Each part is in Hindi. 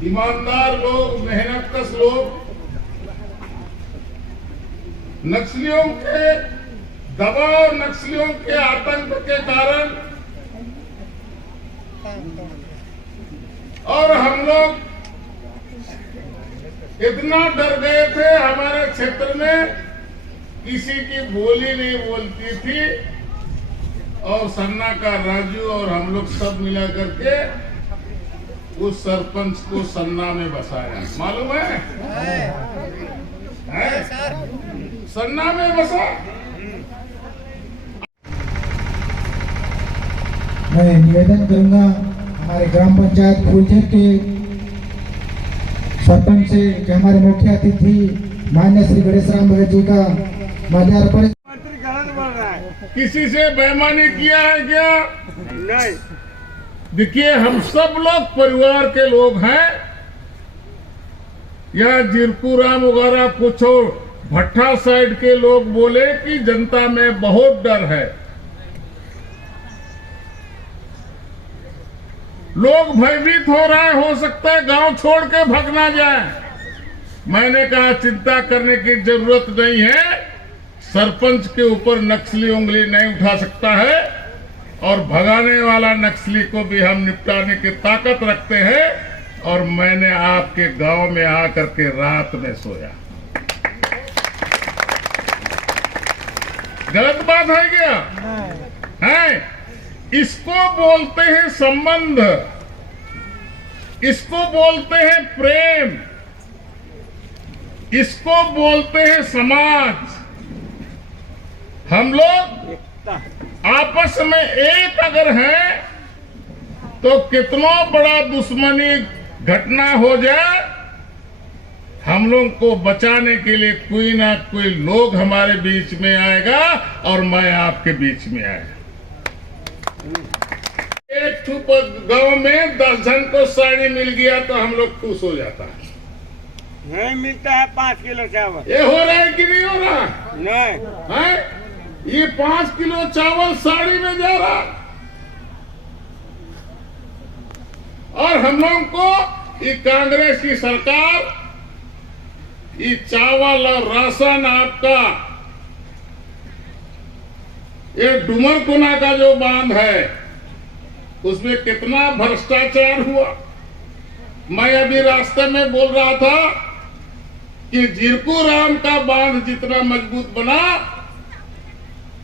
ईमानदार लोग, मेहनतकश लोग नक्सलियों के दबाव, नक्सलियों के आतंक के कारण और हम लोग इतना डर गए थे। हमारे क्षेत्र में किसी की बोली नहीं बोलती थी और सन्ना का राजू और हम लोग सब मिला करके उस सरपंच को सन्ना में बसाया। मालूम है? सन्ना में बसा। मैं निवेदन करूंगा हमारे ग्राम पंचायत फूलचर के सरपंच से कि हमारे मुख्य अतिथि माननीय श्री गणेश राम भगत जी का माल्यार्पण। किसी से बेईमानी किया है क्या? नहीं। देखिए, हम सब लोग परिवार के लोग हैं। यह जीरपुराम वगैरह कुछ भट्टा साइड के लोग बोले कि जनता में बहुत डर है, लोग भयभीत हो रहे, हो सकता है गांव छोड़ के भाग ना जाए। मैंने कहा चिंता करने की जरूरत नहीं है, सरपंच के ऊपर नक्सली उंगली नहीं उठा सकता है और भगाने वाला नक्सली को भी हम निपटाने की ताकत रखते हैं। और मैंने आपके गांव में आकर के रात में सोया। गलत बात है क्या? है? इसको बोलते हैं संबंध, इसको बोलते हैं प्रेम, इसको बोलते हैं समाज। हम लोग आपस में एक अगर हैं तो कितना बड़ा दुश्मनी घटना हो जाए, हम लोग को बचाने के लिए कोई ना कोई लोग हमारे बीच में आएगा और मैं आपके बीच में आएगा। एक गांव में 10 जन को साड़ी मिल गया तो हम लोग खुश हो जाता है। नहीं मिलता है 5 किलो चावल। ये हो रहा है कि नहीं हो रहा? नहीं है? ये 5 किलो चावल साड़ी में जा रहा और हम लोग को ये कांग्रेस की सरकार ये चावल और राशन आपका ये डुमरकुना का जो बांध है उसमें कितना भ्रष्टाचार हुआ। मैं अभी रास्ते में बोल रहा था कि जीरपुराम का बांध जितना मजबूत बना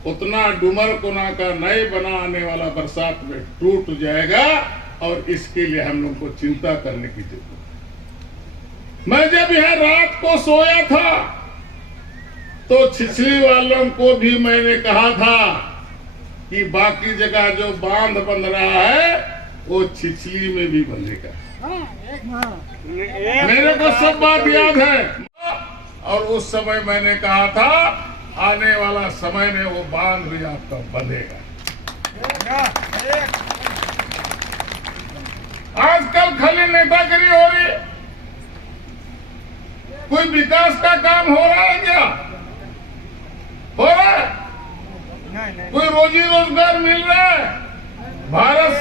उतना डुमरकुना का नए बनाने वाला बरसात में टूट जाएगा और इसके लिए हम लोग को चिंता करने की जरूरत है। मैं जब यह रात को सोया था तो छिछली वालों को भी मैंने कहा था कि बाकी जगह जो बांध बन रहा है वो छिछली में भी बनेगा। मेरे को सब बात याद है और उस समय मैंने कहा था आने वाला समय में वो बांध भी आपका बंधेगा। आजकल खाली नेतागिरी हो रही है, कोई विकास का काम हो रहा है क्या? हो रहा है? कोई रोजी रोजगार मिल रहा है? भारत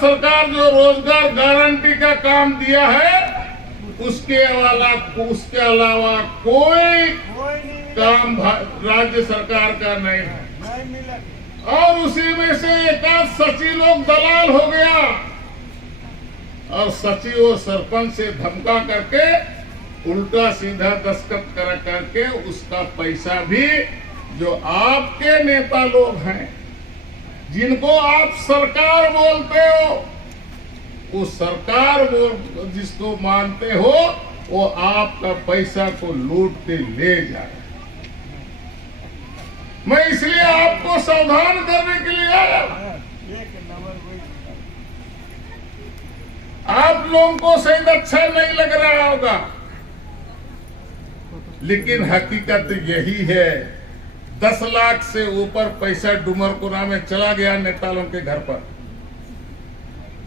सरकार जो रोजगार गारंटी का काम दिया है उसके अलावा कोई काम राज्य सरकार का नहीं है। और उसी में से एक आध सचिव लोग दलाल हो गया और सचिव और सरपंच से धमका करके उल्टा सीधा दस्तखत करा करके उसका पैसा भी जो आपके नेता लोग हैं जिनको आप सरकार बोलते हो, वो सरकार जिसको मानते हो वो आपका पैसा को लूट के ले जा रहा है। मैं इसलिए आपको सावधान करने के लिए आया। आप लोगों को शायद अच्छा नहीं लग रहा होगा लेकिन हकीकत यही है। 10 लाख से ऊपर पैसा डुमरकुना में चला गया नेता लोगों के घर पर।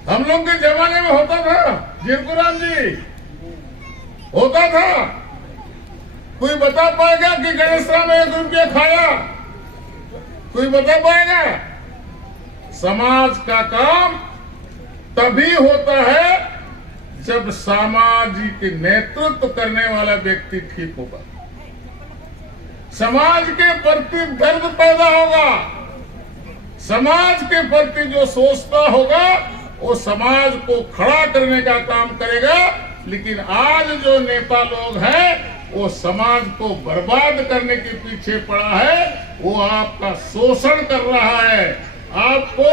हम लोग के जमाने में होता था जीरपुराम जी, होता था। कोई बता पाएगा कि गणेश राम 1 रुपया खाया? कोई बता पाएगा? समाज का काम तभी होता है जब सामाजिक नेतृत्व करने वाला व्यक्ति ठीक होगा, समाज के प्रति दर्द पैदा होगा, समाज के प्रति जो सोचता होगा वो समाज को खड़ा करने का काम करेगा। लेकिन आज जो नेता लोग हैं वो समाज को बर्बाद करने के पीछे पड़ा है, वो आपका शोषण कर रहा है, आपको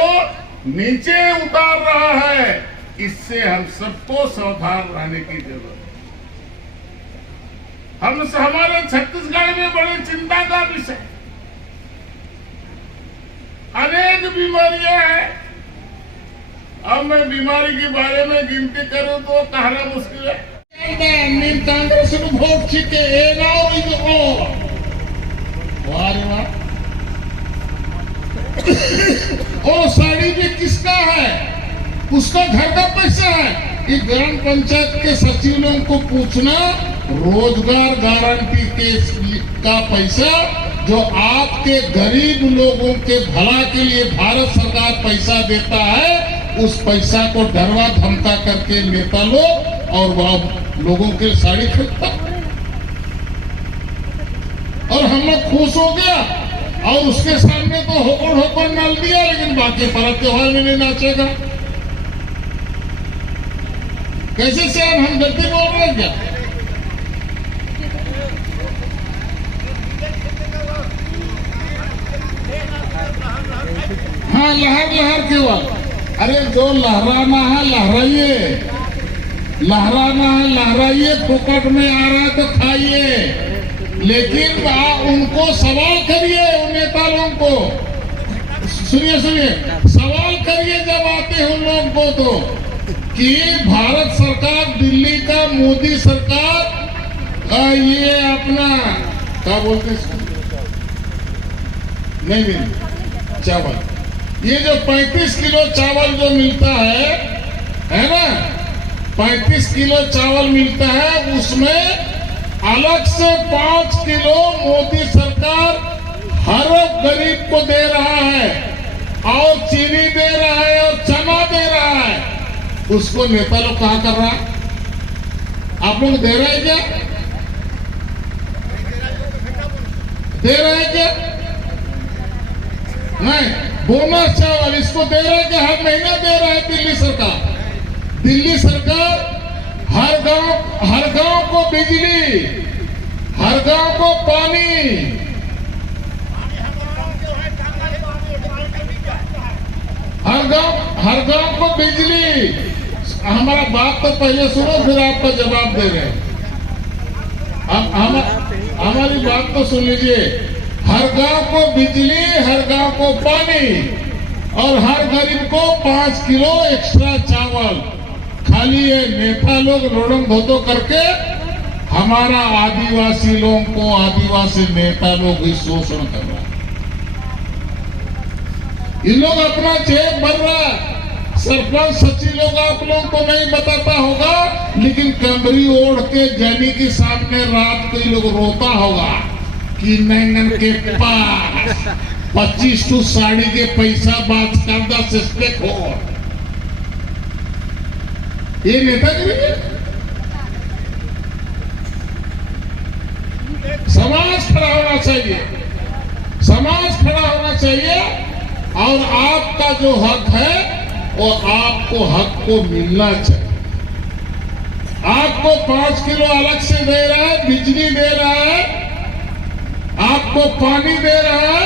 नीचे उतार रहा है। इससे हम सबको सावधान रहने की जरूरत है। हमारे छत्तीसगढ़ में बड़ी चिंता का विषय, अनेक बीमारियां हैं। अब मैं बीमारी के बारे में गिनती करूं तो कहना मुश्किल है। कांग्रेस वोट छिके और साड़ी भी किसका है? उसका घर का पैसा है। ये ग्राम पंचायत के सचिव लोगों को पूछना, रोजगार गारंटी का पैसा जो आपके गरीब लोगों के भला के लिए भारत सरकार पैसा देता है, उस पैसा को डरवा धमका करके नेता लोग और वह लोगों के साड़ी खरीदता और हम लोग खुश हो गया और उसके सामने तो होकर होकर डाल दिया, लेकिन बाकी पर्व त्योहार में नहीं नाचेगा। कैसे से हम गलती बोल रहे हैं क्या? हाँ, लहर लहर क्यों? अरे जो लहराना है लहराइए, लहराना है लहराइए, फोकट में आ रहा है तो खाइए, लेकिन उनको सवाल करिए, उन नेता लोगों को सुनिए सवाल करिए जब आते हैं उन लोगों को तो कि भारत सरकार, दिल्ली का मोदी सरकार ये अपना क्या बोलते नहीं चावल, ये जो 35 किलो चावल जो मिलता है ना, 35 किलो चावल मिलता है, उसमें अलग से 5 किलो मोदी सरकार हर गरीब को दे रहा है और चीनी दे रहा है और चना दे रहा है। उसको नेता लोग कहा कर रहा है? आप लोग दे रहे हैं क्या? दे रहे हैं क्या? नहीं, बोनस चावल इसको दे रहे हैं कि हर महीना दे रहा है दिल्ली सरकार। दिल्ली सरकार हर गांव को बिजली, हर गांव को पानी, हर गांव को बिजली। हमारा बात तो पहले सुनो, फिर आपका जवाब दे रहे हैं। हमारी बात तो सुन लीजिए। हर गांव को बिजली, हर गांव को पानी और हर गरीब को 5 किलो एक्स्ट्रा चावल। खाली ये नेता लोग रोडम धोतो करके हमारा आदिवासी लोगों को, आदिवासी नेता लोग ही शोषण कर रहा है। इन लोग अपना जेब भर रहा है। सरपंच सचिव लोग आप लोगों को नहीं बताता होगा, लेकिन कमरी ओढ़ के जैनी के सामने रात को लोग रोता होगा कि नैनन के पास 25 टू साड़ी के पैसा बात करदा सिस्टेक हो। ये नेतागिरी है। समाज खड़ा होना चाहिए, समाज खड़ा होना चाहिए और आपका जो हक है वो आपको हक को मिलना चाहिए। आपको 5 किलो अलग से दे रहा है, बिजली दे रहा है, आपको पानी दे रहा है,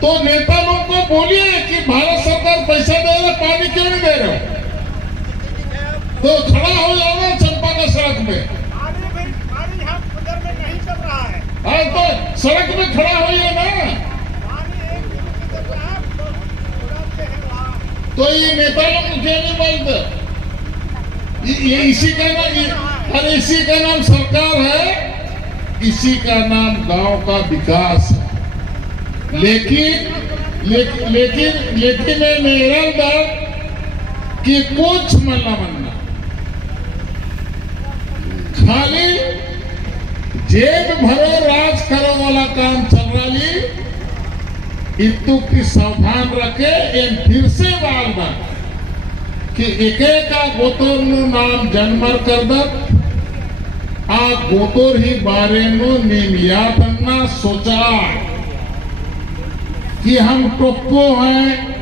तो नेता लोग को बोलिए कि भारत सरकार पैसा दे रहा है, पानी क्यों नहीं दे रहा? तो खड़ा हो जाओ चंपा का सड़क में। तो सड़क में खड़ा होइए ना। तो ये नेता लोग क्यों नहीं बोलते? ये इसी का नाम, और इसी का नाम सरकार है, इसी का नाम गांव का विकास है। लेकिन मेरा दर्द कि कुछ मल्ला बनना, खाली जेब भरो राज करो वाला काम चल रहा है। इतु की सावधान रखे। फिर से बार बार कि एकेका गोतोरनु नाम जन्मर करदत आ गोतोर ही बारेनु निमियातना सोचा कि हम टोप्पो हैं